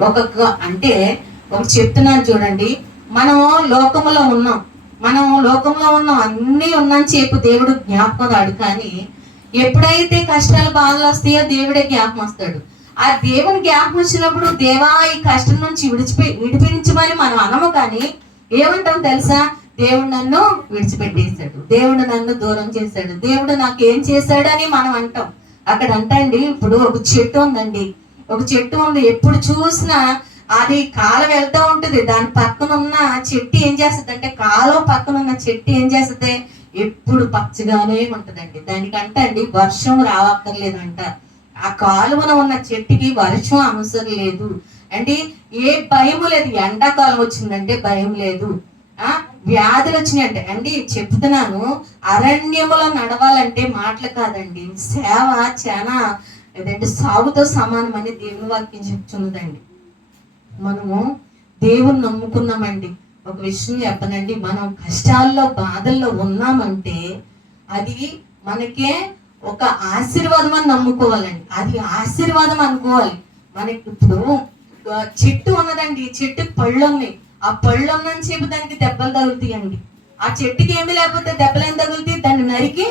ఒక్కొక్క అంటే ఒక చెప్తున్నాను చూడండి. మనం లోకంలో ఉన్నాం. మనం లోకంలో ఉన్నాం. అన్నీ ఉన్నాను చెప్పు దేవుడు జ్ఞాపకం రాడు కానీ ఎప్పుడైతే కష్టాలు బాధలు వస్తాయో దేవుడే జ్ఞాపకం వస్తాడు. ఆ దేవుని జ్ఞాపకం వచ్చినప్పుడు దేవా ఈ కష్టం నుంచి విడిచిపె విడిపించమని మనం అనము కానీ ఏమంటాం తెలుసా? దేవుడు నన్ను విడిచిపెట్టేశాడు. దేవుడు నన్ను దూరం చేశాడు. దేవుడు నాకు ఏం చేశాడని మనం అంటాం. అక్కడ అంటండి ఇప్పుడు ఒక చెట్టు ఉందండి. ఒక చెట్టు ఉంది. ఎప్పుడు చూసినా అది కాలం వెళ్తూ ఉంటుంది. దాని పక్కన ఉన్న చెట్టు ఏం చేస్తుంది అంటే కాలువ పక్కన ఉన్న చెట్టు ఏం చేస్తుంది? ఎప్పుడు పచ్చగానే ఉంటదండి. దానికంటే అండి వర్షం రావక్కర్లేదంట. ఆ కాలువన ఉన్న చెట్టుకి వర్షం అవసరం లేదు. అంటే ఏ భయం లేదు. ఎండాకాలం వచ్చిందంటే భయం లేదు. ఆ వ్యాధులు వచ్చినాయంటే. అండి చెప్తున్నాను అరణ్యములో నడవాలంటే మాటలు కాదండి. సేవ చాలా ఏదంటే సాగుతో సమానమని దేవుని వాక్యం చెప్తున్నదండి. మనము దేవుని నమ్ముకున్నామండి. ఒక విషయం చెప్పనండి. మనం కష్టాల్లో బాధల్లో ఉన్నామంటే అది మనకే ఒక ఆశీర్వాదం అని నమ్ముకోవాలండి. అది ఆశీర్వాదం అనుకోవాలి. మనకి ఇప్పుడు చెట్టు ఉన్నదండి. చెట్టు పళ్ళు ఉన్నాయి ఆ పళ్ళు ఉన్నని చెప్పి దానికి దెబ్బలు తగులుతాయండి. ఆ చెట్టుకి ఏమీ లేకపోతే దెబ్బలు ఏం తగులుతాయి? దాన్ని నరికి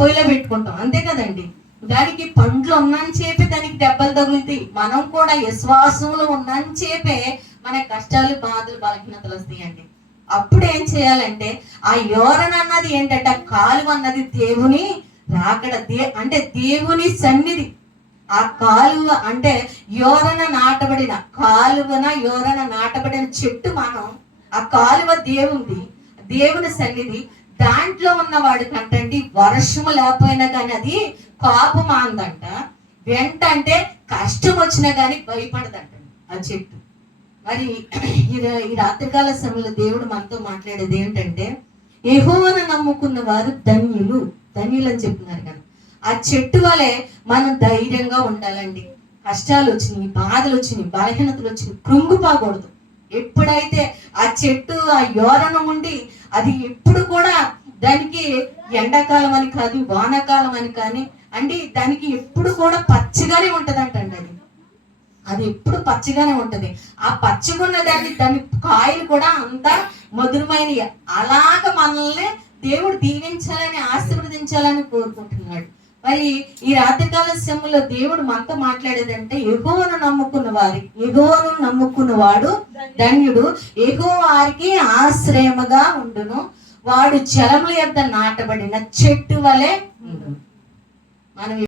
పొయ్యిలో పెట్టుకుంటాం. అంతే కదండి. దానికి పండ్లు ఉన్నని చెప్పి దానికి దెబ్బలు తగులుతాయి. మనం కూడా విశ్వాసంలో ఉన్నని చెప్పే మన కష్టాలు బాధలు బలహీనతలు వస్తాయండి. అప్పుడు ఏం చేయాలంటే ఆ యోరణ అన్నది ఏంటంటే? ఆ కాలువ అన్నది దేవుని రాకడ. దే అంటే దేవుని సన్నిధి. ఆ కాలువ అంటే యోరణ నాటబడిన కాలువన యోరణ నాటబడిన చెట్టు మనం ఆ కాలువ దేవుంది దేవుని సన్నిధి. దాంట్లో ఉన్నవాడు కంటండి వర్షము లేకపోయినా కానీ అది కాపు అందంట వెంట అంటే కష్టం వచ్చినా కానీ భయపడదంట. ఆ చెట్టు మరి ఈ రాత్రికాల సమయంలో దేవుడు మనతో మాట్లాడేది ఏంటంటే ఎహోవను నమ్ముకున్న వారు ధన్యులు. ధన్యులు అని చెప్తున్నారు కదా. ఆ చెట్టు వలె మనం ధైర్యంగా ఉండాలండి. కష్టాలు వచ్చినాయి బాధలు వచ్చినాయి బలహీనతలు వచ్చినాయి కృంగిపోకూడదు. ఎప్పుడైతే ఆ చెట్టు ఆ యోరణ ఉండి అది ఎప్పుడు కూడా దానికి ఎండాకాలం అని కాదు వానాకాలం అని కానీ అంటే దానికి ఎప్పుడు కూడా పచ్చిగానే ఉంటదంటండి అది. అది ఎప్పుడు పచ్చిగానే ఉంటది. ఆ పచ్చిగున్న దాన్ని దాని కాయలు కూడా అంత మధురమైనవి. అలాగ మనల్ని దేవుడు దీవించాలని ఆశీర్వదించాలని కోరుకుంటున్నాడు. మరి ఈ రాత్రికాల సమయంలో దేవుడు మనతో మాట్లాడేదంటే ఎగువను నమ్ముకున్న వారి ఎగువను నమ్ముకున్న వాడు ధన్యుడు. ఎగువ వారికి ఆశ్రయముగా ఉండును. వాడు జలముల యొద్ద నాటబడిన చెట్టు వలె మనం